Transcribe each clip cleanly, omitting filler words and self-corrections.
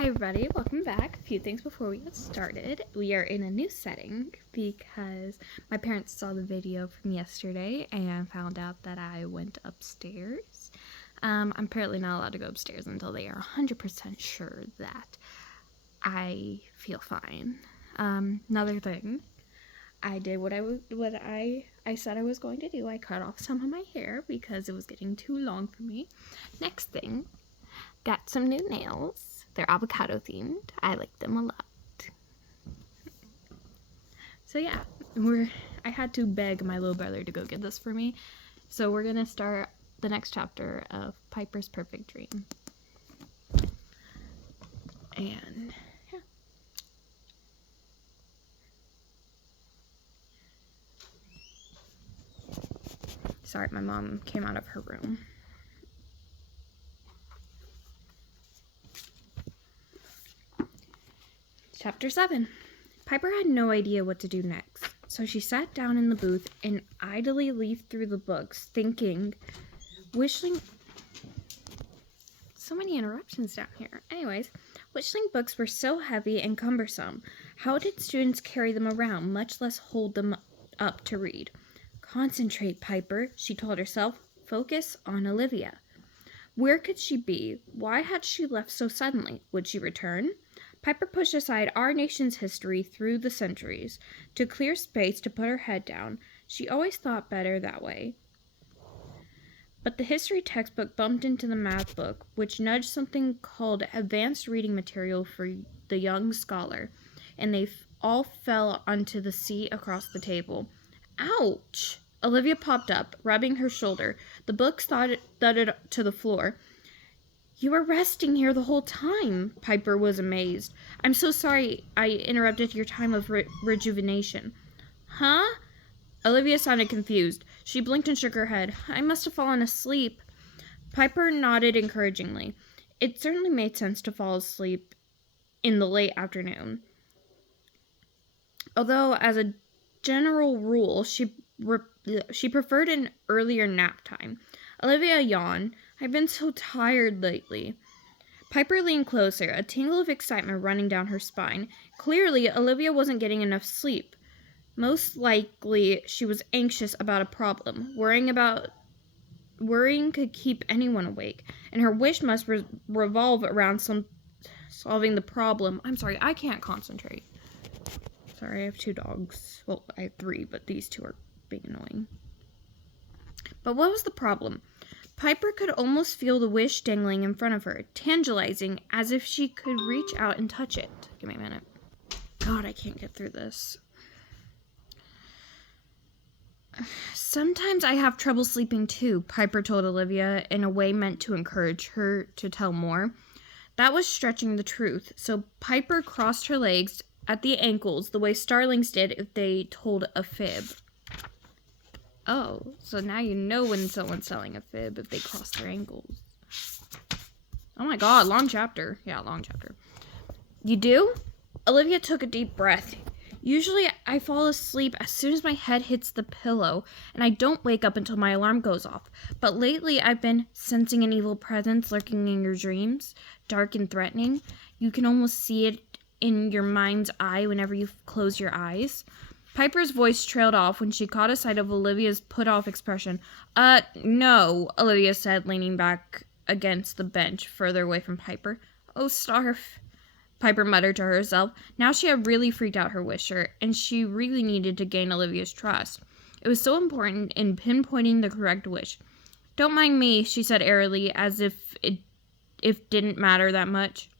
Hi everybody, welcome back. A few things before we get started. We are in a new setting because my parents saw the video from yesterday and found out that I went upstairs. I'm apparently not allowed to go upstairs until they are 100% sure that I feel fine. Another thing, I did what I said I was going to do. I cut off some of my hair because it was getting too long for me. Next thing, got some new nails. They're avocado themed. I like them a lot. So yeah, I had to beg my little brother to go get this for me. So we're gonna start the next chapter of Piper's Perfect Dream. And yeah. Sorry, my mom came out of her room. Chapter 7. Piper had no idea what to do next, so she sat down in the booth and idly leafed through the books, wishing... So many interruptions down here. Anyways, wishing books were so heavy and cumbersome. How did students carry them around, much less hold them up to read? Concentrate, Piper, she told herself. Focus on Olivia. Where could she be? Why had she left so suddenly? Would she return? Piper pushed aside our nation's history through the centuries to clear space to put her head down. She always thought better that way. But the history textbook bumped into the math book, which nudged something called advanced reading material for the young scholar, and they all fell onto the seat across the table. Ouch! Olivia popped up, rubbing her shoulder. The books thudded to the floor. You were resting here the whole time, Piper was amazed. I'm so sorry I interrupted your time of rejuvenation. Huh? Olivia sounded confused. She blinked and shook her head. I must have fallen asleep. Piper nodded encouragingly. It certainly made sense to fall asleep in the late afternoon. Although, as a general rule, she preferred an earlier nap time. Olivia yawned. I've been so tired lately. Piper leaned closer, a tingle of excitement running down her spine. Clearly, Olivia wasn't getting enough sleep. Most likely, she was anxious about a problem. Worrying could keep anyone awake, and her wish must revolve around solving the problem. I'm sorry, I can't concentrate. Sorry, I have 2 dogs. Well, I have 3, but these 2 are being annoying. But what was the problem? Piper could almost feel the wish dangling in front of her, tantalizing, as if she could reach out and touch it. Give me a minute. God, I can't get through this. Sometimes I have trouble sleeping too, Piper told Olivia, in a way meant to encourage her to tell more. That was stretching the truth, so Piper crossed her legs at the ankles the way starlings did if they told a fib. Oh, so now you know when someone's telling a fib if they cross their ankles. Oh my god, long chapter. Yeah, long chapter. You do? Olivia took a deep breath. Usually I fall asleep as soon as my head hits the pillow, and I don't wake up until my alarm goes off. But lately I've been sensing an evil presence lurking in your dreams, dark and threatening. You can almost see it in your mind's eye whenever you close your eyes. Piper's voice trailed off when she caught a sight of Olivia's put-off expression. No, Olivia said, leaning back against the bench further away from Piper. Oh, Starf, Piper muttered to herself. Now she had really freaked out her wisher, and she really needed to gain Olivia's trust. It was so important in pinpointing the correct wish. Don't mind me, she said airily, as if it didn't matter that much.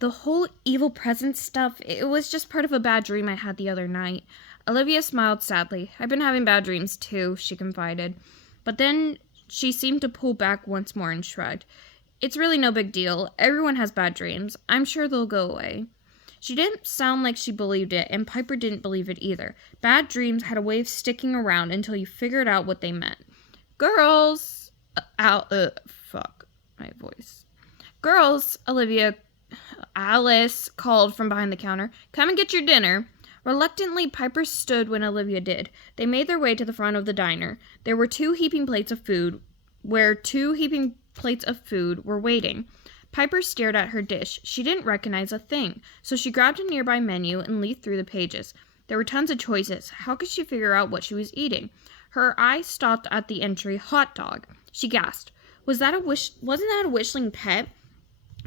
The whole evil presence stuff, it was just part of a bad dream I had the other night. Olivia smiled sadly. I've been having bad dreams too, she confided. But then she seemed to pull back once more and shrugged. It's really no big deal. Everyone has bad dreams. I'm sure they'll go away. She didn't sound like she believed it, and Piper didn't believe it either. Bad dreams had a way of sticking around until you figured out what they meant. Girls! Fuck my voice. Girls, Alice called from behind the counter. Come and get your dinner. Reluctantly, Piper stood when Olivia did. They made their way to the front of the diner. There were 2 heaping plates of food, were waiting. Piper stared at her dish. She didn't recognize a thing, so she grabbed a nearby menu and leafed through the pages. There were tons of choices. How could she figure out what she was eating? Her eye stopped at the entry, hot dog. She gasped. Wasn't that a Wishling pet?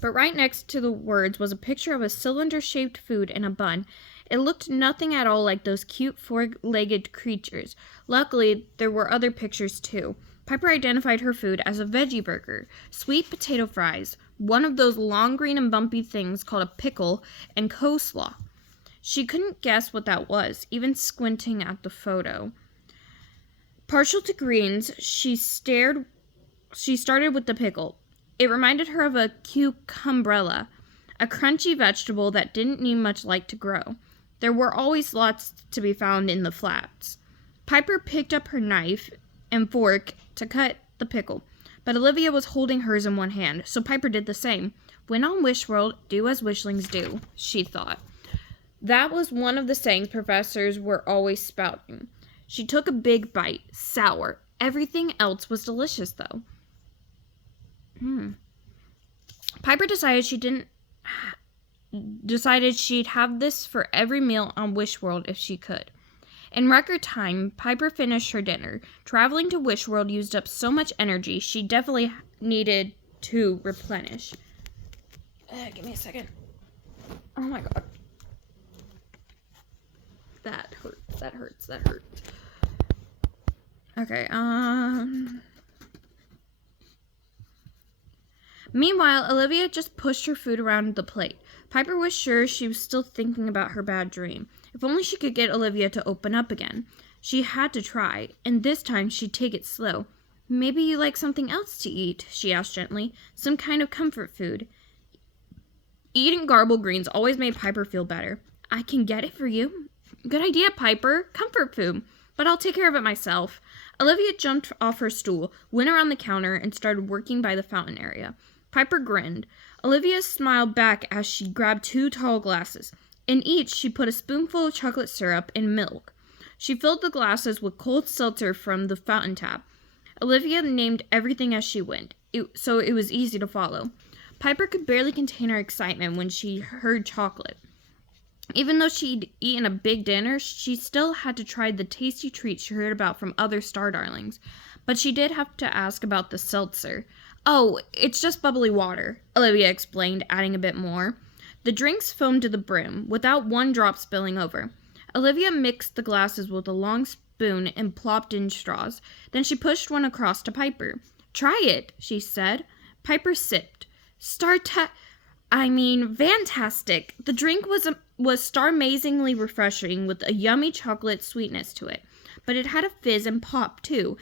But right next to the words was a picture of a cylinder-shaped food in a bun. It looked nothing at all like those cute four-legged creatures. Luckily, there were other pictures too. Piper identified her food as a veggie burger, sweet potato fries, one of those long green and bumpy things called a pickle, and coleslaw. She couldn't guess what that was, even squinting at the photo. Partial to greens, she started with the pickle. It reminded her of a cucumbrella, a crunchy vegetable that didn't need much light to grow. There were always lots to be found in the flats. Piper picked up her knife and fork to cut the pickle, but Olivia was holding hers in one hand, so Piper did the same. When on Wishworld, do as wishlings do, she thought. That was one of the sayings professors were always spouting. She took a big bite, sour. Everything else was delicious, though. Piper decided she'd have this for every meal on Wishworld if she could. In record time, Piper finished her dinner. Traveling to Wishworld used up so much energy, she definitely needed to replenish. Give me a second. Oh my god. That hurts. Okay, Meanwhile, Olivia just pushed her food around the plate. Piper was sure she was still thinking about her bad dream. If only she could get Olivia to open up again. She had to try, and this time she'd take it slow. Maybe you like something else to eat, she asked gently. Some kind of comfort food. Eating garbled greens always made Piper feel better. I can get it for you. Good idea, Piper. Comfort food. But I'll take care of it myself. Olivia jumped off her stool, went around the counter, and started working by the fountain area. Piper grinned. Olivia smiled back as she grabbed 2 tall glasses. In each, she put a spoonful of chocolate syrup and milk. She filled the glasses with cold seltzer from the fountain tap. Olivia named everything as she went, so it was easy to follow. Piper could barely contain her excitement when she heard chocolate. Even though she'd eaten a big dinner, she still had to try the tasty treats she heard about from other star darlings. But she did have to ask about the seltzer. Oh, it's just bubbly water, Olivia explained, adding a bit more. The drinks foamed to the brim, without one drop spilling over. Olivia mixed the glasses with a long spoon and plopped in straws. Then she pushed one across to Piper. Try it, she said. Piper sipped. Fantastic. The drink was star-amazingly refreshing with a yummy chocolate sweetness to it. But it had a fizz and pop, too.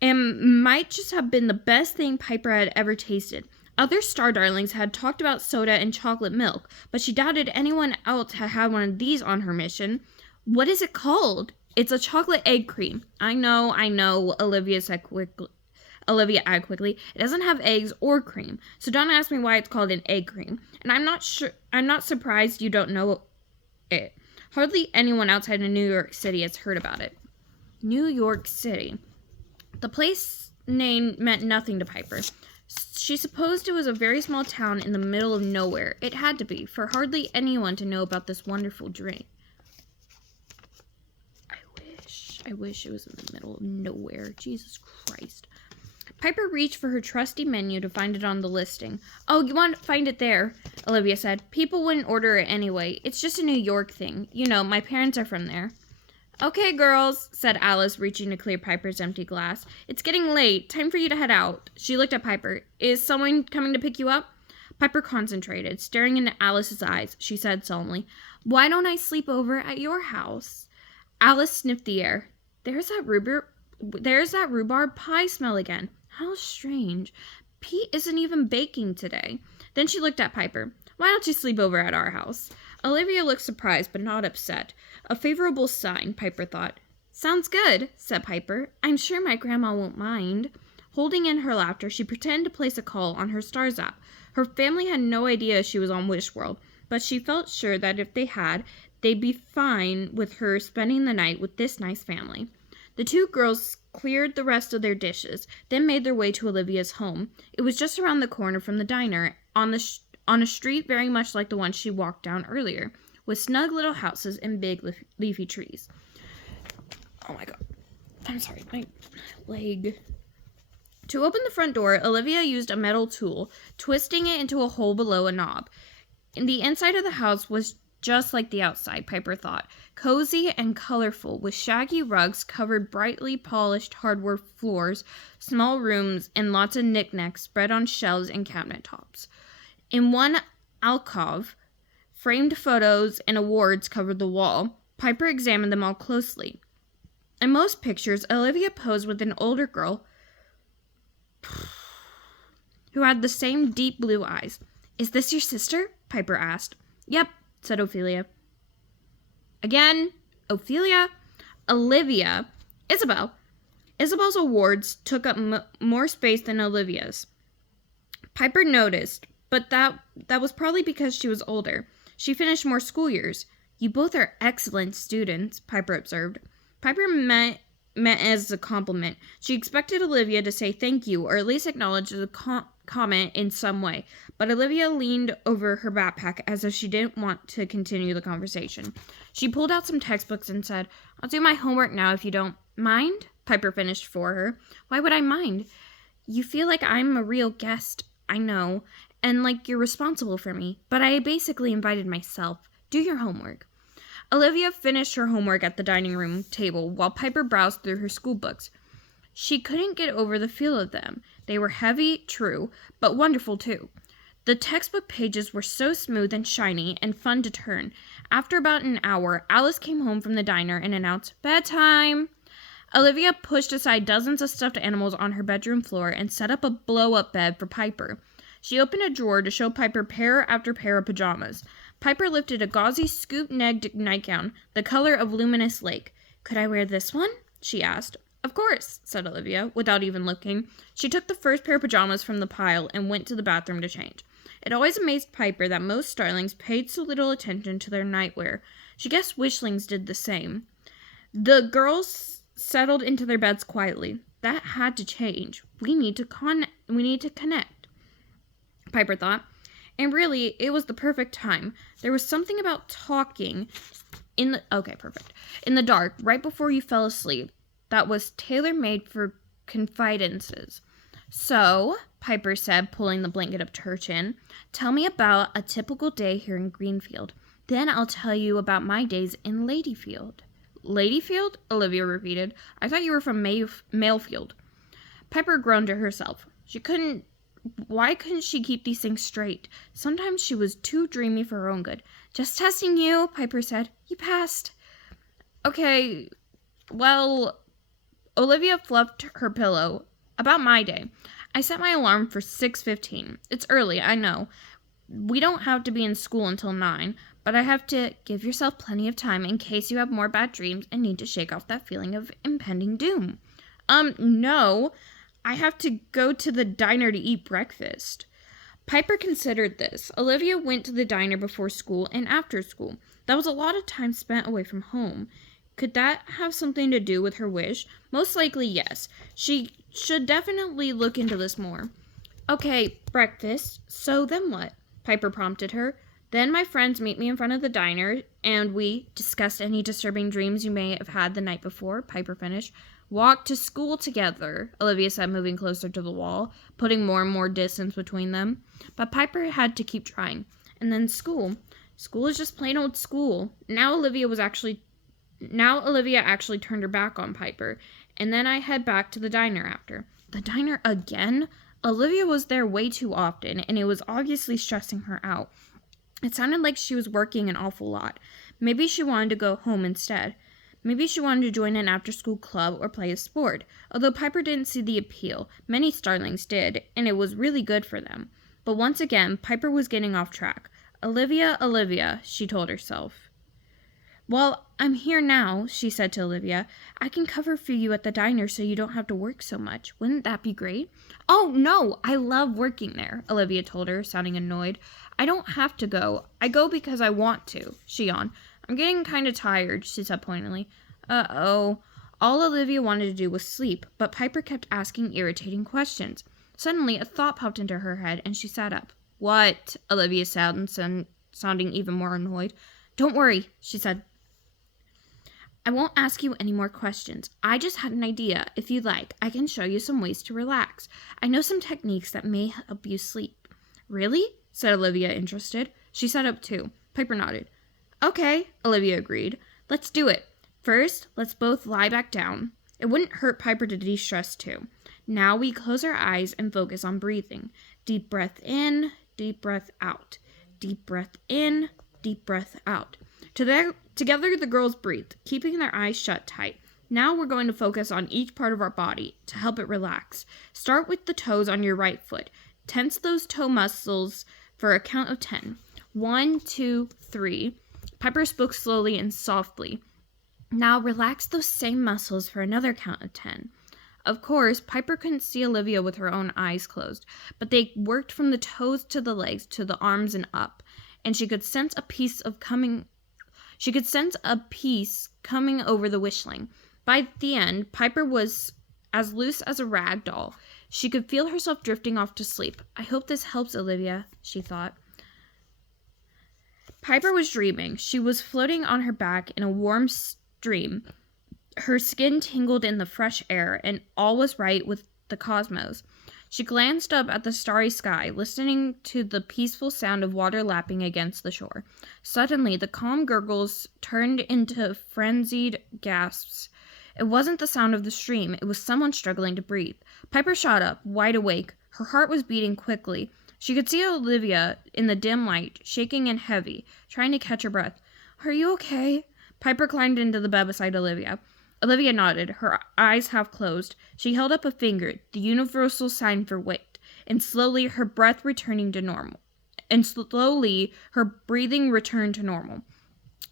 And might just have been the best thing Piper had ever tasted. Other star darlings had talked about soda and chocolate milk, but she doubted anyone else had had one of these on her mission. What is it called? It's a chocolate egg cream. I know, Olivia added quickly. It doesn't have eggs or cream, so don't ask me why it's called an egg cream. And I'm not surprised you don't know it. Hardly anyone outside of New York City has heard about it. New York City. The place name meant nothing to Piper. She supposed it was a very small town in the middle of nowhere. It had to be, for hardly anyone to know about this wonderful drink. I wish it was in the middle of nowhere. Jesus Christ. Piper reached for her trusty menu to find it on the listing. Oh, you want to find it there, Olivia said. People wouldn't order it anyway. It's just a New York thing. You know, my parents are from there. Okay, girls, said Alice, reaching to clear Piper's empty glass. It's getting late. Time for you to head out. She looked at Piper. Is someone coming to pick you up? Piper concentrated, staring into Alice's eyes. She said solemnly, Why don't I sleep over at your house? Alice sniffed the air. There's that rhubarb pie smell again. How strange. Pete isn't even baking today. Then she looked at Piper. Why don't you sleep over at our house? Olivia looked surprised, but not upset. A favorable sign, Piper thought. Sounds good, said Piper. I'm sure my grandma won't mind. Holding in her laughter, she pretended to place a call on her Stars app. Her family had no idea she was on Wishworld, but she felt sure that if they had, they'd be fine with her spending the night with this nice family. The two girls cleared the rest of their dishes, then made their way to Olivia's home. It was just around the corner from the diner, on a street very much like the one she walked down earlier, with snug little houses and big leafy trees. Oh my god. I'm sorry, my leg. To open the front door, Olivia used a metal tool, twisting it into a hole below a knob. The inside of the house was just like the outside, Piper thought, cozy and colorful, with shaggy rugs covered brightly polished hardwood floors, small rooms, and lots of knickknacks spread on shelves and cabinet tops. In one alcove, framed photos and awards covered the wall. Piper examined them all closely. In most pictures, Olivia posed with an older girl who had the same deep blue eyes. "Is this your sister?" Piper asked. "Yep," said Ophelia. Again, Ophelia, Olivia, Isabel. Isabel's awards took up more space than Olivia's. Piper noticed, but that was probably because she was older. She finished more school years. "You both are excellent students," Piper observed. Piper meant as a compliment. She expected Olivia to say thank you, or at least acknowledge the comment in some way, but Olivia leaned over her backpack as if she didn't want to continue the conversation. She pulled out some textbooks and said, "I'll do my homework now if you don't mind," Piper finished for her. "Why would I mind? You feel like I'm a real guest, I know, and like you're responsible for me, but I basically invited myself. Do your homework." Olivia finished her homework at the dining room table while Piper browsed through her school books. She couldn't get over the feel of them. They were heavy, true, but wonderful too. The textbook pages were so smooth and shiny and fun to turn. After about an hour, Alice came home from the diner and announced, "Bedtime!" Olivia pushed aside dozens of stuffed animals on her bedroom floor and set up a blow-up bed for Piper. She opened a drawer to show Piper pair after pair of pajamas. Piper lifted a gauzy, scoop-necked nightgown, the color of luminous lake. "Could I wear this one?" she asked. "Of course," said Olivia, without even looking. She took the first pair of pajamas from the pile and went to the bathroom to change. It always amazed Piper that most starlings paid so little attention to their nightwear. She guessed witchlings did the same. The girls settled into their beds quietly. That had to change. We need to connect, Piper thought. And really, it was the perfect time. There was something about talking in the dark, right before you fell asleep, that was tailor-made for confidences. "So," Piper said, pulling the blanket up to her chin, "tell me about a typical day here in Greenfield. Then I'll tell you about my days in Ladyfield." "Ladyfield?" Olivia repeated. "I thought you were from Mayfield." Piper groaned to herself. Why couldn't she keep these things straight? Sometimes she was too dreamy for her own good. "Just testing you," Piper said. "You passed." "Okay, well," Olivia fluffed her pillow. "About my day. I set my alarm for 6:15. It's early, I know. We don't have to be in school until 9, but I have to give yourself plenty of time in case you have more bad dreams and need to shake off that feeling of impending doom." No. I have to go to the diner to eat breakfast." Piper considered this. Olivia went to the diner before school and after school. That was a lot of time spent away from home. Could that have something to do with her wish? Most likely, yes. She should definitely look into this more. "Okay, breakfast. So then what?" Piper prompted her. "Then my friends meet me in front of the diner, and we discuss any disturbing dreams you may have had the night before," Piper finished. "Walk to school together," Olivia said, moving closer to the wall, putting more and more distance between them. But Piper had to keep trying. "And then school. School is just plain old school." Now Olivia actually turned her back on Piper. "And then I head back to the diner after." The diner again? Olivia was there way too often, and it was obviously stressing her out. It sounded like she was working an awful lot. Maybe she wanted to go home instead. Maybe she wanted to join an after-school club or play a sport. Although Piper didn't see the appeal, many starlings did, and it was really good for them. But once again, Piper was getting off track. Olivia, she told herself. "Well, I'm here now," she said to Olivia. "I can cover for you at the diner so you don't have to work so much. Wouldn't that be great?" "Oh, no, I love working there," Olivia told her, sounding annoyed. "I don't have to go. I go because I want to," she yawned. "I'm getting kind of tired," she said pointedly. "Uh-oh. All Olivia wanted to do was sleep, but Piper kept asking irritating questions. Suddenly, a thought popped into her head, and she sat up. "What?" Olivia said, sounding even more annoyed. "Don't worry," she said. "I won't ask you any more questions. I just had an idea. If you'd like, I can show you some ways to relax. I know some techniques that may help you sleep." "Really?" said Olivia, interested. She sat up too. Piper nodded. "Okay," Olivia agreed. "Let's do it. First, let's both lie back down." It wouldn't hurt Piper to de-stress too. Now we close our eyes and focus on breathing. Deep breath in, deep breath out. Deep breath in, deep breath out. Together the girls breathed, keeping their eyes shut tight. Now we're going to focus on each part of our body to help it relax. Start with the toes on your right foot. Tense those toe muscles for a count of 10. 1, 2, 3. Piper spoke slowly and softly. Now relax those same muscles for another count of 10. Of course, Piper couldn't see Olivia with her own eyes closed, but they worked from the toes to the legs to the arms and up, and she could sense a piece coming over the wishling. By the end, Piper was as loose as a rag doll. She could feel herself drifting off to sleep. "I hope this helps, Olivia," she thought. Piper was dreaming. She was floating on her back in a warm stream. Her skin tingled in the fresh air, and all was right with the cosmos. She glanced up at the starry sky, listening to the peaceful sound of water lapping against the shore. Suddenly, the calm gurgles turned into frenzied gasps. It wasn't the sound of the stream. It was someone struggling to breathe. Piper shot up, wide awake. Her heart was beating quickly. She could see Olivia in the dim light, shaking and heavy, trying to catch her breath. "Are you okay?" Piper climbed into the bed beside Olivia. Olivia nodded, her eyes half closed. She held up a finger, the universal sign for wait, and slowly her breathing returned to normal.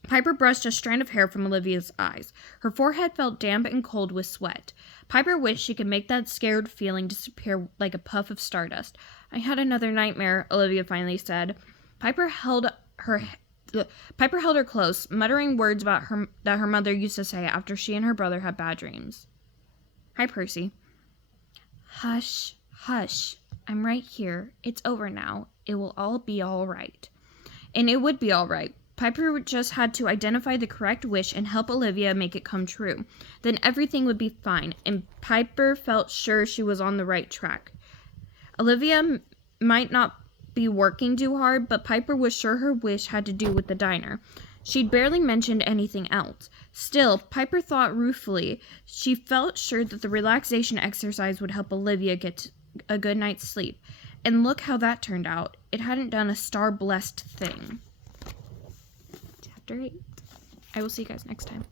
Piper brushed a strand of hair from Olivia's eyes. Her forehead felt damp and cold with sweat. Piper wished she could make that scared feeling disappear like a puff of stardust. "I had another nightmare," Olivia finally said. Piper held her close, muttering words about that her mother used to say after she and her brother had bad dreams. "Hi, Percy." "Hush, hush. I'm right here. It's over now. It will all be all right." And it would be all right. Piper just had to identify the correct wish and help Olivia make it come true. Then everything would be fine, and Piper felt sure she was on the right track. Olivia might not be working too hard, but Piper was sure her wish had to do with the diner. She'd barely mentioned anything else. Still, Piper thought ruefully. She felt sure that the relaxation exercise would help Olivia get a good night's sleep. And look how that turned out. It hadn't done a star-blessed thing. Chapter 8. I will see you guys next time.